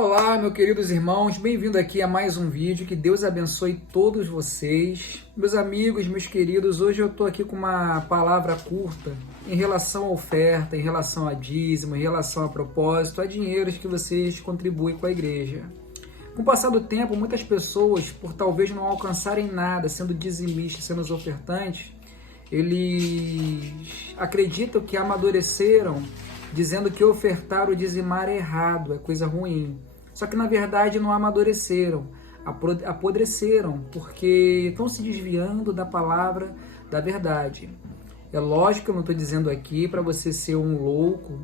Olá, meus queridos irmãos, bem-vindo aqui a mais um vídeo, que Deus abençoe todos vocês. Meus amigos, meus queridos, hoje eu estou aqui com uma palavra curta em relação à oferta, em relação a dízimo, em relação a propósito, a dinheiros que vocês contribuem com a igreja. Com o passar do tempo, muitas pessoas, por talvez não alcançarem nada, sendo dizimistas, sendo os ofertantes, eles acreditam que amadureceram, dizendo que ofertar ou dizimar é errado, é coisa ruim. Só que na verdade não amadureceram, apodreceram, porque estão se desviando da palavra da verdade. É lógico que eu não estou dizendo aqui para você ser um louco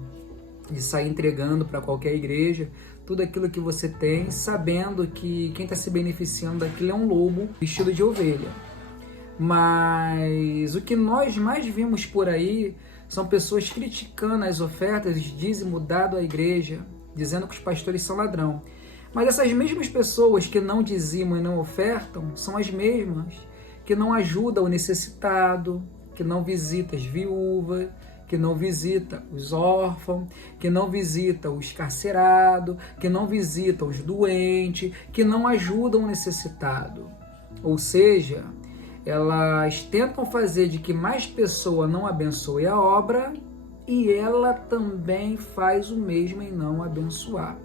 de sair entregando para qualquer igreja tudo aquilo que você tem, sabendo que quem está se beneficiando daquilo é um lobo vestido de ovelha. Mas o que nós mais vimos por aí são pessoas criticando as ofertas de dízimo dado à igreja, dizendo que os pastores são ladrão. Mas essas mesmas pessoas que não dizimam e não ofertam são as mesmas que não ajudam o necessitado, que não visitam as viúvas, que não visita os órfãos, que não visita os carcerados, que não visita os doentes, que não ajudam o necessitado. Ou seja, elas tentam fazer de que mais pessoas não abençoem a obra e ela também faz o mesmo em não abençoar.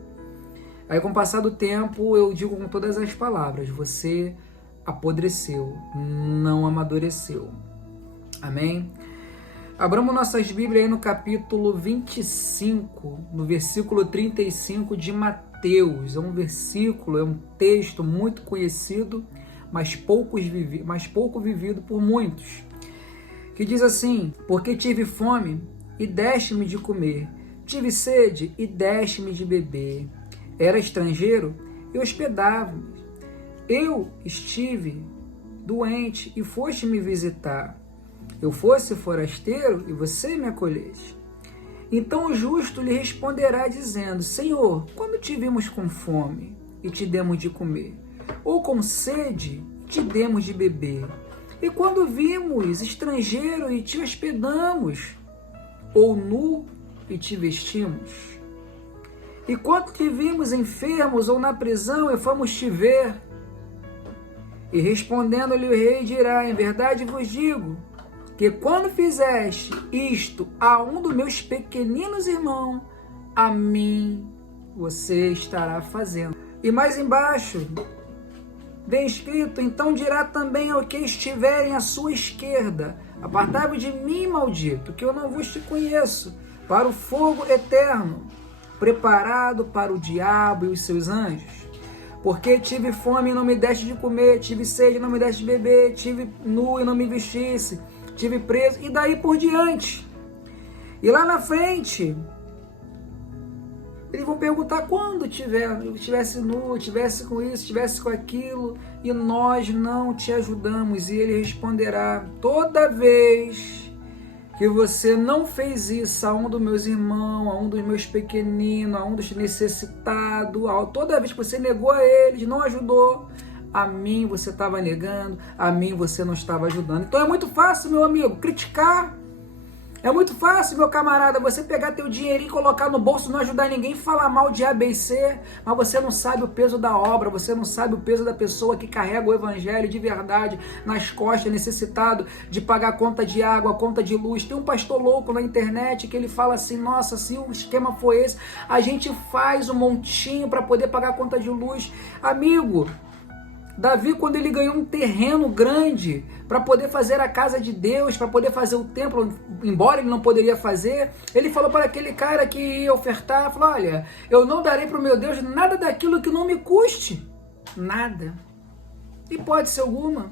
Aí, com o passar do tempo, eu digo com todas as palavras, você apodreceu, não amadureceu. Amém? Abramos nossas Bíblias aí no capítulo 25, no versículo 35 de Mateus. É um versículo, é um texto muito conhecido, mas pouco vivido por muitos, que diz assim: porque tive fome e deste-me de comer, tive sede e deste-me de beber, era estrangeiro e hospedava-me, eu estive doente e foste me visitar, eu fosse forasteiro e você me acolheste. Então o justo lhe responderá dizendo: Senhor, quando te vimos com fome e te demos de comer, ou com sede, te demos de beber? E quando vimos estrangeiro e te hospedamos, ou nu e te vestimos? E quando te vimos enfermos ou na prisão e fomos te ver? E respondendo-lhe o rei dirá: em verdade vos digo, que quando fizeste isto a um dos meus pequeninos irmãos, a mim você estará fazendo. E mais embaixo vem escrito: então dirá também ao que estiverem à sua esquerda: apartai-vos de mim, maldito, que eu não vos te conheço, para o fogo eterno, preparado para o diabo e os seus anjos. Porque tive fome e não me deste de comer, tive sede e não me deste de beber, tive nu e não me vestisse, tive preso, e daí por diante. E lá na frente eles vão perguntar quando tivesse nu, tivesse com isso, tivesse com aquilo, e nós não te ajudamos. E ele responderá: toda vez que você não fez isso a um dos meus irmãos, a um dos meus pequeninos, a um dos necessitados, toda vez que você negou a eles, não ajudou, a mim você estava negando, a mim você não estava ajudando. Então é muito fácil, meu amigo, criticar. É muito fácil, meu camarada, você pegar teu dinheirinho e colocar no bolso, não ajudar ninguém, falar mal de A, B e C, mas você não sabe o peso da obra, você não sabe o peso da pessoa que carrega o evangelho de verdade nas costas, necessitado de pagar conta de água, conta de luz. Tem um pastor louco na internet que ele fala assim: nossa, se o esquema for esse, a gente faz um montinho para poder pagar a conta de luz. Amigo, Davi, quando ele ganhou um terreno grande para poder fazer a casa de Deus, para poder fazer o templo, embora ele não poderia fazer, ele falou para aquele cara que ia ofertar, falou: olha, eu não darei para o meu Deus nada daquilo que não me custe. Nada. Hipótese alguma.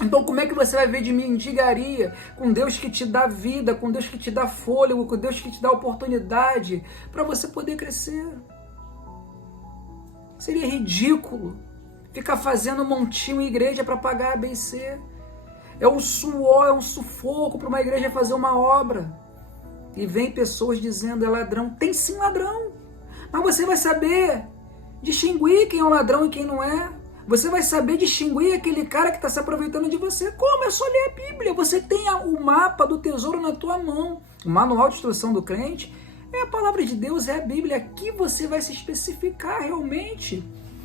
Então como é que você vai ver de mendigaria com Deus que te dá vida, com Deus que te dá fôlego, com Deus que te dá oportunidade para você poder crescer? Seria ridículo ficar fazendo um montinho em igreja para pagar A, B e C. É um suor, é um sufoco para uma igreja fazer uma obra. E vem pessoas dizendo: é ladrão. Tem sim ladrão. Mas você vai saber distinguir quem é um ladrão e quem não é. Você vai saber distinguir aquele cara que está se aproveitando de você. Como? É só ler a Bíblia. Você tem o mapa do tesouro na tua mão. O manual de instrução do crente É a palavra de Deus, é a Bíblia. Aqui você vai se especificar realmente.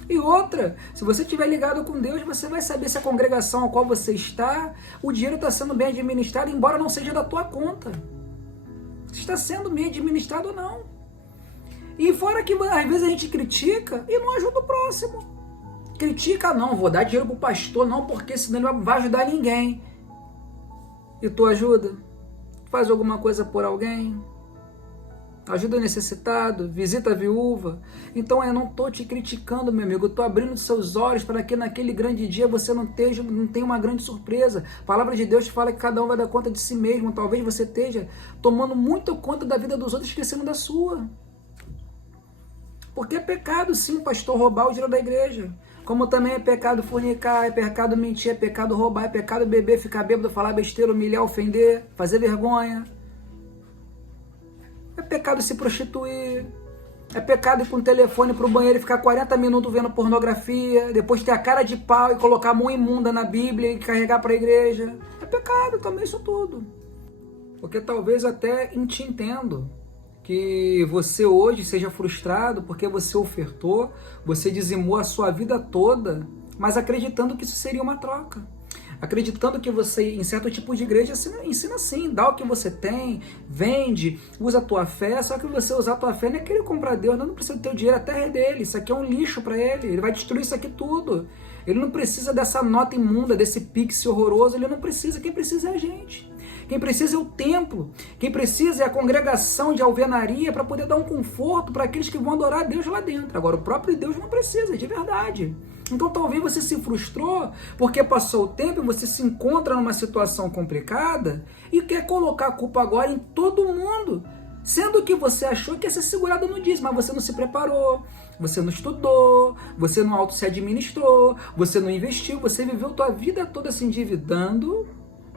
E outra, se você estiver ligado com Deus, você vai saber se a congregação a qual você está, o dinheiro está sendo bem administrado, embora não seja da tua conta. Se está sendo bem administrado ou não. E fora que às vezes a gente critica e não ajuda o próximo. Critica, não, vou dar dinheiro pro pastor, não, porque senão ele não vai ajudar ninguém. E tu ajuda? Faz alguma coisa por alguém? Ajuda o necessitado, visita a viúva. Então eu não estou te criticando, meu amigo, eu estou abrindo os seus olhos para que naquele grande dia você não tenha uma grande surpresa. A palavra de Deus fala que cada um vai dar conta de si mesmo. Talvez você esteja tomando muito conta da vida dos outros, esquecendo da sua. Porque é pecado sim, pastor, roubar o dinheiro da igreja. Como também é pecado fornicar, é pecado mentir, é pecado roubar, é pecado beber, ficar bêbado, falar besteira, humilhar, ofender, fazer vergonha. É pecado se prostituir. É pecado ir com o telefone pro banheiro e ficar 40 minutos vendo pornografia, depois ter a cara de pau e colocar a mão imunda na Bíblia e carregar para a igreja. É pecado também isso tudo. Porque talvez até te entendo que você hoje seja frustrado porque você ofertou, você dizimou a sua vida toda, mas acreditando que isso seria uma troca. Acreditando que você, em certo tipo de igreja, ensina assim, dá o que você tem, vende, usa a tua fé, só que você usar a tua fé não é querer comprar Deus, não precisa do teu dinheiro, a terra é dele, isso aqui é um lixo para ele vai destruir isso aqui tudo. Ele não precisa dessa nota imunda, desse pix horroroso, ele não precisa, quem precisa é a gente. Quem precisa é o templo, quem precisa é a congregação de alvenaria para poder dar um conforto para aqueles que vão adorar a Deus lá dentro. Agora, o próprio Deus não precisa, de verdade. Então, talvez você se frustrou porque passou o tempo e você se encontra numa situação complicada e quer colocar a culpa agora em todo mundo, sendo que você achou que ia ser segurado no dízimo, mas você não se preparou, você não estudou, você não auto se administrou, você não investiu, você viveu a tua vida toda se endividando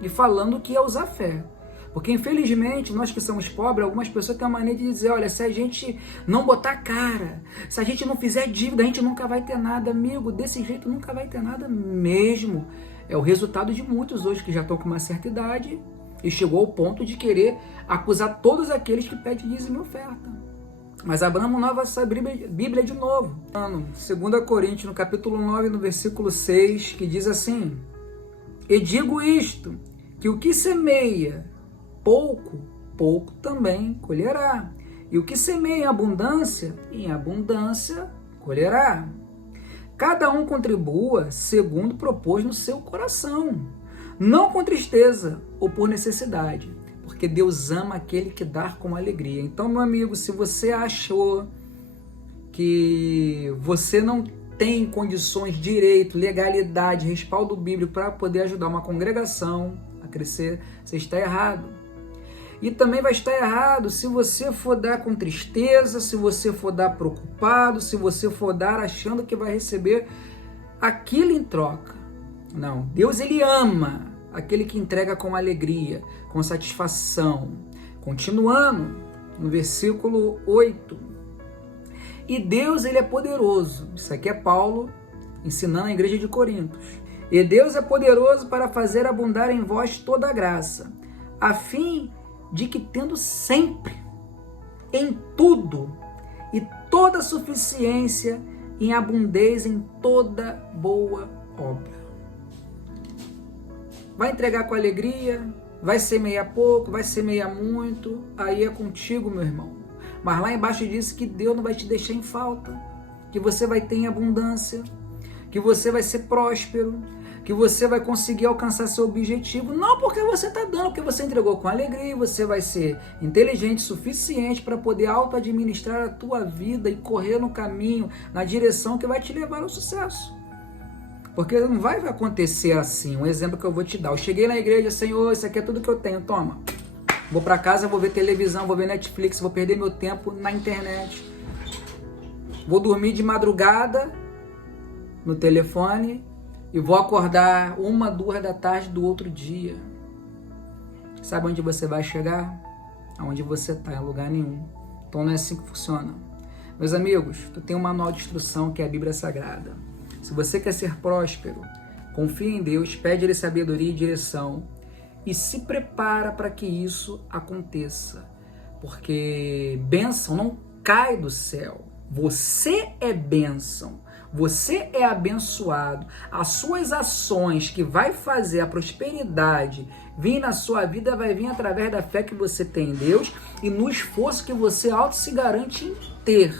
e falando que ia usar fé. Porque, infelizmente, nós que somos pobres, algumas pessoas têm a maneira de dizer, olha, se a gente não botar cara, se a gente não fizer dívida, a gente nunca vai ter nada. Amigo, desse jeito nunca vai ter nada mesmo. É o resultado de muitos hoje que já estão com uma certa idade e chegou ao ponto de querer acusar todos aqueles que pedem dízimo e oferta. Mas abramos essa Bíblia de novo. 2 Coríntios, no capítulo 9, no versículo 6, que diz assim: e digo isto, que o que semeia pouco, pouco também colherá. E o que semeia em abundância colherá. Cada um contribua segundo propôs no seu coração, não com tristeza ou por necessidade, porque Deus ama aquele que dá com alegria. Então, meu amigo, se você achou que você não tem condições, direito, legalidade, respaldo bíblico para poder ajudar uma congregação a crescer, você está errado. E também vai estar errado se você for dar com tristeza, se você for dar preocupado, se você for dar achando que vai receber aquilo em troca. Não, Deus ele ama aquele que entrega com alegria, com satisfação. Continuando, no versículo 8. E Deus ele é poderoso. Isso aqui é Paulo ensinando a igreja de Corinto. E Deus é poderoso para fazer abundar em vós toda a graça, a fim de que tendo sempre, em tudo, e toda suficiência, em abundez em toda boa obra. Vai entregar com alegria, vai semear pouco, vai semear muito, aí é contigo, meu irmão. Mas lá embaixo diz que Deus não vai te deixar em falta, que você vai ter em abundância, que você vai ser próspero, que você vai conseguir alcançar seu objetivo, não porque você está dando, porque você entregou com alegria, você vai ser inteligente o suficiente para poder auto-administrar a tua vida e correr no caminho, na direção que vai te levar ao sucesso. Porque não vai acontecer assim. Um exemplo que eu vou te dar: eu cheguei na igreja, Senhor, isso aqui é tudo que eu tenho, toma. Vou para casa, vou ver televisão, vou ver Netflix, vou perder meu tempo na internet. Vou dormir de madrugada no telefone e vou acordar 1, 2 da tarde do outro dia. Sabe onde você vai chegar? Aonde você está, em lugar nenhum. Então não é assim que funciona. Meus amigos, tu tem um manual de instrução que é a Bíblia Sagrada. Se você quer ser próspero, confia em Deus, pede Ele sabedoria e direção e se prepara para que isso aconteça. porque bênção não cai do céu. Você é bênção. Você é abençoado. As suas ações que vai fazer a prosperidade vir na sua vida vai vir através da fé que você tem em Deus e no esforço que você auto se garante em ter.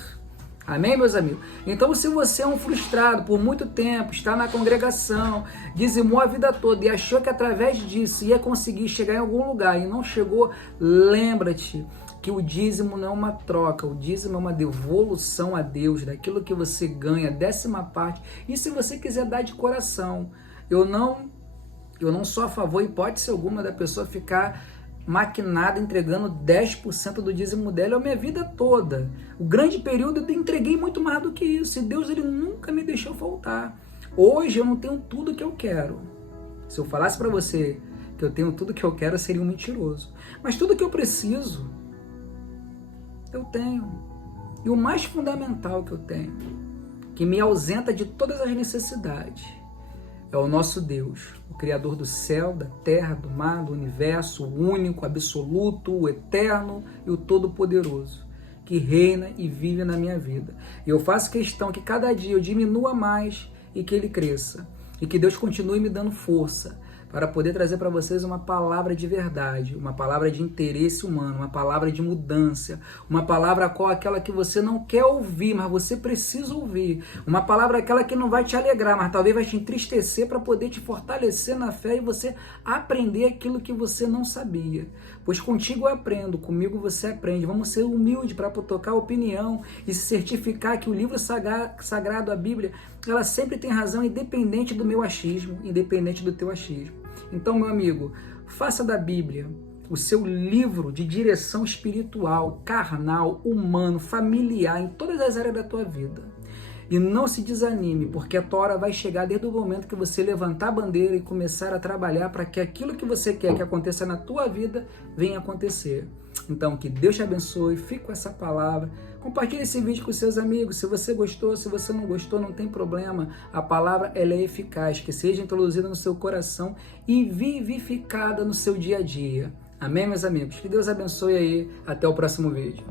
Amém, meus amigos? Então, se você é um frustrado por muito tempo, está na congregação, dizimou a vida toda e achou que através disso ia conseguir chegar em algum lugar e não chegou, lembra-te que o dízimo não é uma troca, o dízimo é uma devolução a Deus daquilo que você ganha, 10ª parte. E se você quiser dar de coração, eu não sou a favor, hipótese alguma, da pessoa ficar maquinada entregando 10% do dízimo dela a minha vida toda. O grande período eu entreguei muito mais do que isso, e Deus ele nunca me deixou faltar. Hoje eu não tenho tudo que eu quero. Se eu falasse para você que eu tenho tudo que eu quero, eu seria um mentiroso. Mas tudo que eu preciso, eu tenho. E o mais fundamental que eu tenho, que me ausenta de todas as necessidades, é o nosso Deus, o Criador do céu, da terra, do mar, do universo, o único, absoluto, o eterno e o todo-poderoso, que reina e vive na minha vida. E eu faço questão que cada dia eu diminua mais e que Ele cresça. E que Deus continue me dando força para poder trazer para vocês uma palavra de verdade, uma palavra de interesse humano, uma palavra de mudança, uma palavra qual aquela que você não quer ouvir, mas você precisa ouvir, uma palavra aquela que não vai te alegrar, mas talvez vai te entristecer para poder te fortalecer na fé e você aprender aquilo que você não sabia. Pois contigo eu aprendo, comigo você aprende. Vamos ser humildes para tocar opinião e se certificar que o livro sagrado, a Bíblia, ela sempre tem razão, independente do meu achismo, independente do teu achismo. Então, meu amigo, faça da Bíblia o seu livro de direção espiritual, carnal, humano, familiar, em todas as áreas da tua vida. E não se desanime, porque a tua hora vai chegar desde o momento que você levantar a bandeira e começar a trabalhar para que aquilo que você quer que aconteça na tua vida venha acontecer. Então, que Deus te abençoe, fique com essa palavra. Compartilhe esse vídeo com seus amigos. Se você gostou, se você não gostou, não tem problema. A palavra ela é eficaz, que seja introduzida no seu coração e vivificada no seu dia a dia. Amém, meus amigos? Que Deus abençoe aí. Até o próximo vídeo.